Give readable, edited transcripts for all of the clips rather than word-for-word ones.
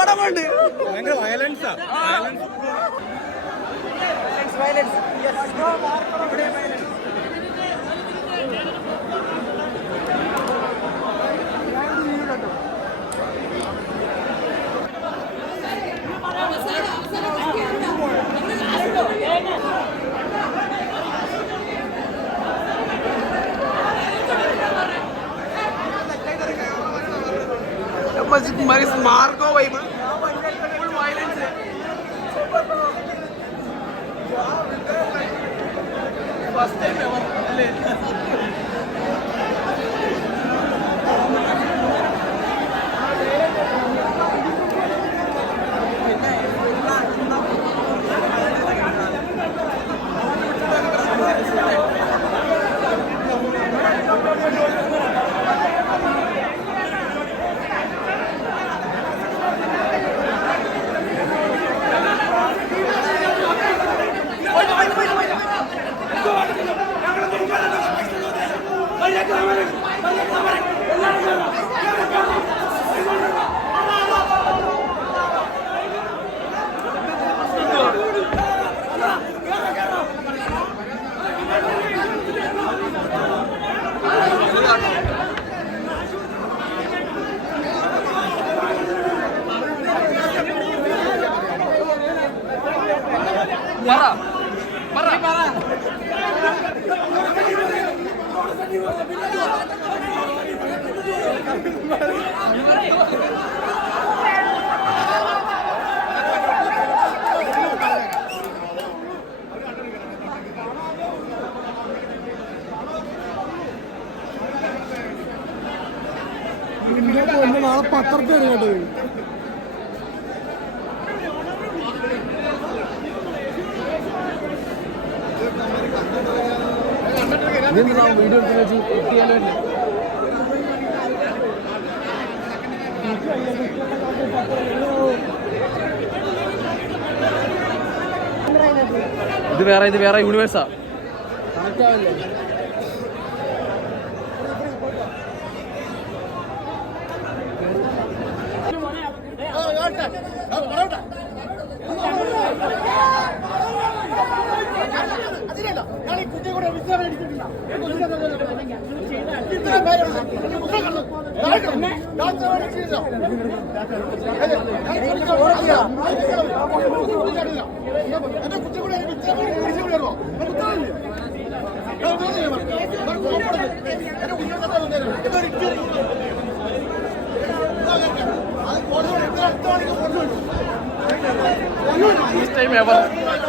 പടമുണ്ട് ഭയങ്കര വയലൻസാ. Marco vibe full violence. First time ever അല്ലേ? നാളെ പത്രത്തിൽ കേട്ടത് വീഡിയോ എടുത്ത് എത്തിയാലോ. ഇത് വേറെ യൂണിവേഴ്സാ. കണക്റ്റാവല്ലേ? ഫസ്റ്റ് ടൈം എവർ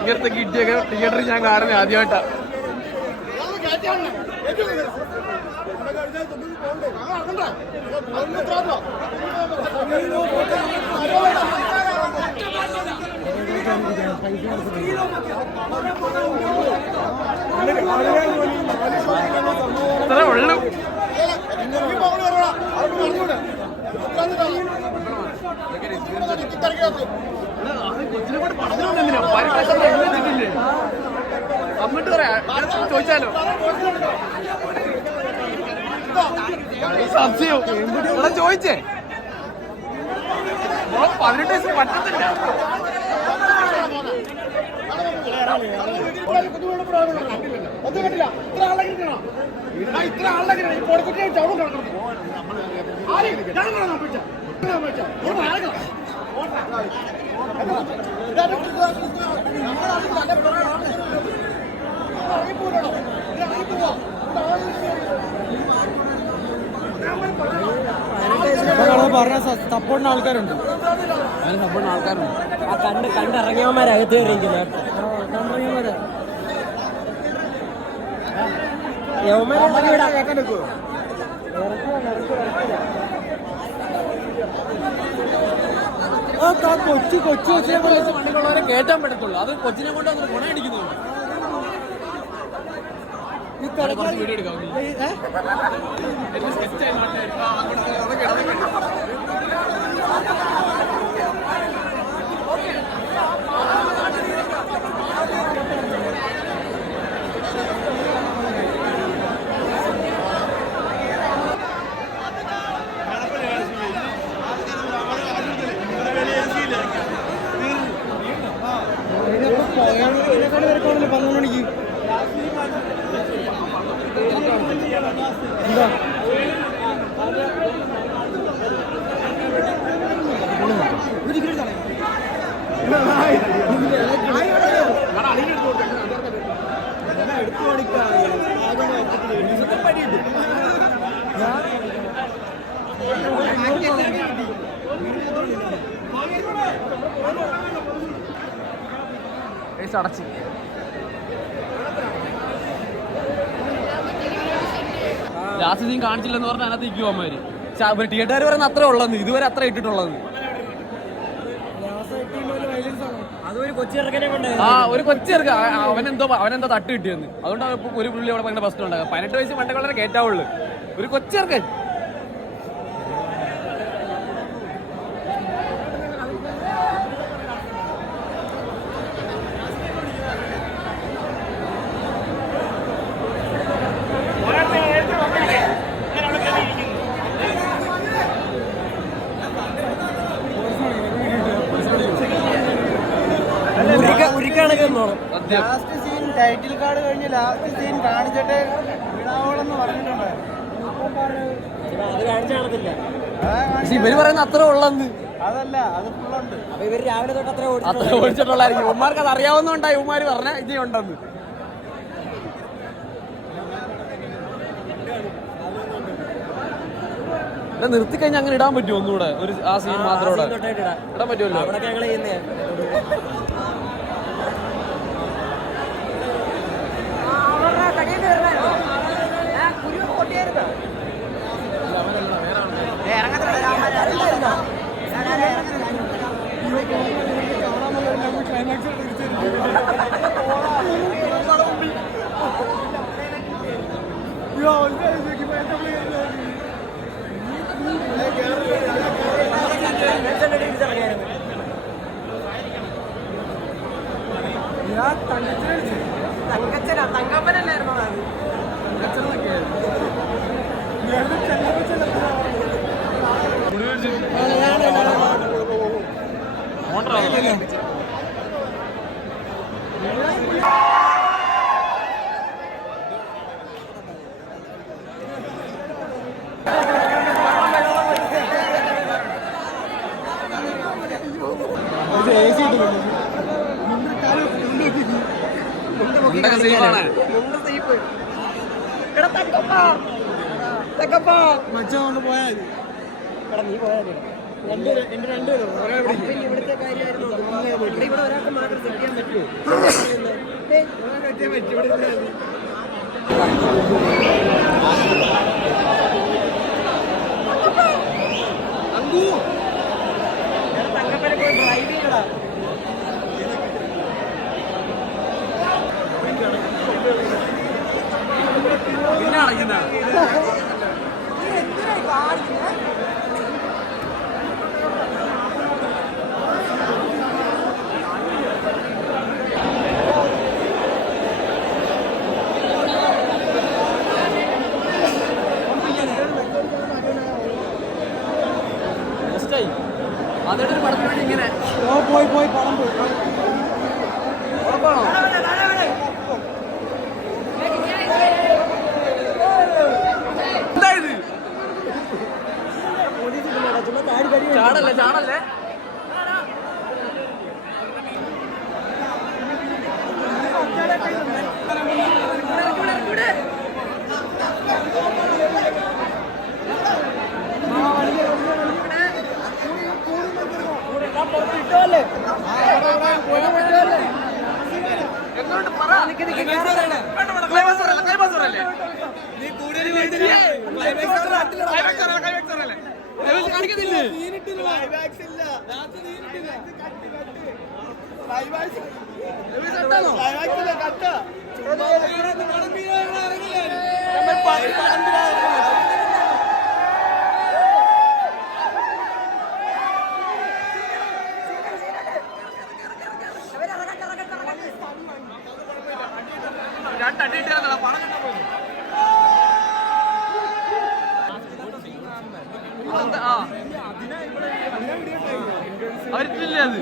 ഇങ്ങനത്തെ കിട്ടിയൊക്കെ തിയേറ്ററിൽ ഞാൻ കാരണം ആദ്യമായിട്ടാ. അത്രേ ഉള്ളൂ. അങ്ങോട്ട് പറയാ ചോദിച്ചാലോ സംശയം ഇവിടെ ചോദിച്ചേ. 18 വയസ്സിന് പറ്റത്തില്ല. ഒന്നും കണ്ടില്ല. ഇത്ര ആളെ പൊടിക്കുട്ടിയെ ചവിടും കിടക്കണം. പറഞ്ഞ സപ്പോർട്ടിന് ആൾക്കാരുണ്ട്. അതിന് സപ്പോർട്ടിന് ആൾക്കാരുണ്ട്. ആ കണ്ടിറങ്ങിയവന്മാരകത്ത് കയറിയിരിക്കുന്നത് കണ്ടിറങ്ങിയവന്മാരെ കൊച്ചു വണ്ടികളുള്ളവരെ കേട്ടാൻ പറ്റത്തുള്ളൂ. അത് കൊച്ചിനെ കൊണ്ട് അത് ഗുണമടിക്കുന്നു. വീഡിയോ എടുക്കാം. അടച്ച് ലാസ്റ്റ് സീൻ കാണിച്ചില്ലെന്ന് പറഞ്ഞാൽ അതിനകത്ത് ഇരിക്കും അമ്മമാര് തിയേറ്റർ പറയുന്ന അത്ര ഉള്ളത് ഇതുവരെ അത്ര ഇട്ടിട്ടുള്ളത് ആ ഒരു കൊച്ചിറക്ക അവനെന്തോ തട്ട് കിട്ടിയെന്ന് അതുകൊണ്ടാണ് ഇപ്പൊ ഒരു പുള്ളി അവിടെ ഭയങ്കര പ്രശ്നം ഉണ്ടാകുക 18 വയസ്സ് പണ്ടൊക്കെ വളരെ കേറ്റാവുള്ളൂ ഒരു കൊച്ചിറക്കൻ ലാസ്റ്റ് സീൻ ടൈറ്റിൽ കാർഡ് കഴിഞ്ഞ് ലാസ്റ്റ് സീൻ കാണിച്ചിട്ട് വിടാവോളെന്ന് പറഞ്ഞിട്ടുണ്ടായിരുന്നു. അത് കാണിച്ചു കാണത്തില്ല. ഇവര് പറയുന്ന അത്ര ഉള്ളന്ന് അതല്ല അത് ഫുള്ളുണ്ട്. അപ്പൊ ഇവര് രാവിലെ തൊട്ട് അത്ര ഓടിച്ചിട്ടുള്ളായിരിക്കും. ഉമ്മാർക്ക് അത് അറിയാവുന്നതുകൊണ്ടായി ഉമ്മാര് പറഞ്ഞ ഇനി ഉണ്ടെന്ന്. നിർത്തിക്കഴിഞ്ഞാൽ അങ്ങനെ ഇടാൻ പറ്റുമോ ഒന്നുകൂടെ ഒരു ആ സീൻ മാത്രം ഇടാൻ പറ്റുമല്ലോ. തങ്കപ്പനല്ലായിരുന്നു മച്ചോണ്ട് പോയാൽ നീ പോയാൽ എന്റെ രണ്ടുപേരും ഇവിടുത്തെ കാര്യമായിരുന്നു. ഇവിടെ ഒരാൾക്ക് മാത്രം സെറ്റ് ചെയ്യാൻ പറ്റുമോ? തങ്കപ്പനെ പോയി ഡ്രൈവ് ചെയ്യടാ. പിന്നെ അടയ്ക്കുന്ന അതൊരു പടത്തിന് വേണ്ടി ഇങ്ങനെ പോയി പടം പോയി ഉറപ്പാണോ? എന്തായത് ചാടല്ലേ അവരിട്ടില്ലേ അത്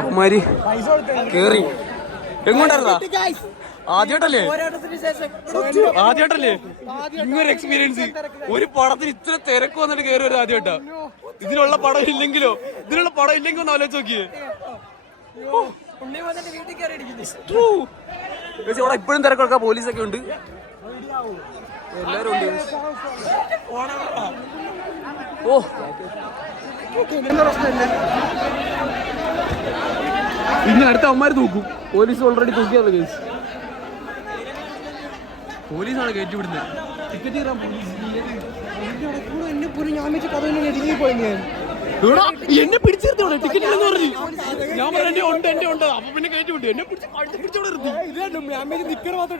അവന്മാര് കേറി എങ്ങോട്ടാ ആദ്യമായിട്ടല്ലേ ഇങ്ങനൊരു എക്സ്പീരിയൻസ് ഒരു പടത്തിന് ഇത്ര തിരക്ക് വന്നിട്ട് കയറി വരും ആദ്യമായിട്ടാ. ഇതിനുള്ള പടം ഇല്ലെങ്കിലോ ഒന്ന് ആലോചിച്ച് നോക്കിയേ. ഇവിടെ ഇപ്പോഴും തിരക്കൊക്കെ പോലീസൊക്കെ ഉണ്ട്, എല്ലാരും ഉണ്ട്. ഓ ഇനി അടുത്ത അവന്മാര് തൂക്കും. പോലീസ് ഓൾറെഡി തൂക്കിയാണ് കേസ്. പോലീസാണ് കയറ്റി വിടുന്നത്. ടിക്കറ്റ് കയറാൻ എന്നെ പിടിച്ചിരുത്തോടെ ടിക്കറ്റ് എന്ന് പറഞ്ഞു. ഞാൻ പറഞ്ഞു ഉണ്ട് എന്റെ ഉണ്ട്. അപ്പൊ പിന്നെ കയറ്റി വിട്ടു. എന്നെ പിടിച്ചോടെ നിർത്തി. നിക്കർ മാത്രം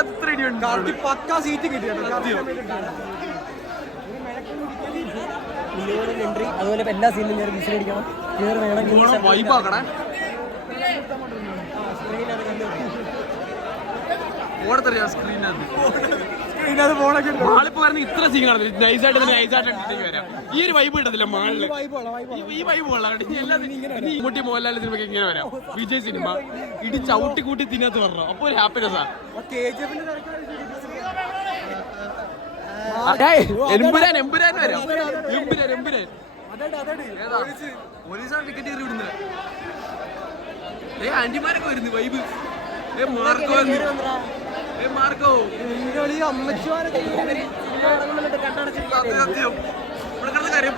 എത്ര ഇടിയുണ്ട്. പക്കാ സീറ്റ് കിട്ടിയാണ്. അതുപോലെ എല്ലാ സീനിലും ഞാൻ വിസിലടിക്കണം. വൈബാക്കണേ. മാളിപ്പോ ഇത്ര സീൻ കാണുന്നില്ല. നൈസായിട്ട് വരാം. ഈ ഒരു വൈബ് കിട്ടത്തില്ല മാളില്. ഈ വൈബ് കൊള്ളാം. മമ്മൂട്ടി മോഹൻലാൽ സിനിമ ഇങ്ങനെ വരാം. വിജയ് സിനിമ ഇടി ചവിട്ടി കൂട്ടി തിന്നത്ത് പറഞ്ഞു. അപ്പൊ ഒരു ഹാപ്പിനെസ്സാ. എമ്പുരാൻ വരാം. എമ്പുരാൻ പോലീസാണ് ടിക്കറ്റ് കയറി വിടുന്നത്. ആന്റിമാരൊക്കെ വരുന്നു. വൈബ് മാർക്കോ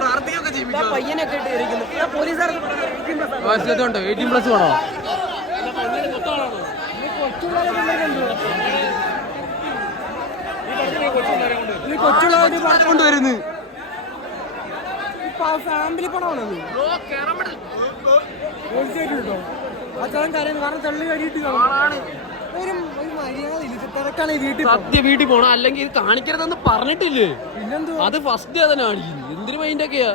പ്രാർത്ഥിക്കൊക്കെ ചെയ്യും. പയ്യനൊക്കെ ഉണ്ട് 18+ വേണോ? കൊണ്ടുവരുന്നു. ഫാമിലി പടമാണത്. കാരണം തള്ളി കഴിയിട്ട് ഒരു മര്യാദ വീട്ടിൽ സത്യ വീട്ടിൽ പോണം. അല്ലെങ്കിൽ ഇത് കാണിക്കരുതെന്ന് പറഞ്ഞിട്ടില്ലേ? അത് ഫസ്റ്റ് അതിനെ കാണിക്കുന്നു. എന്തൊരു മൈൻഡൊക്കെയാ.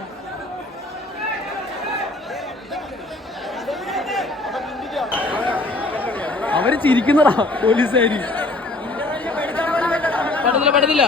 അവര് ചിരിക്കുന്നതാ പോലീസുകാര്. പറ്റത്തില്ല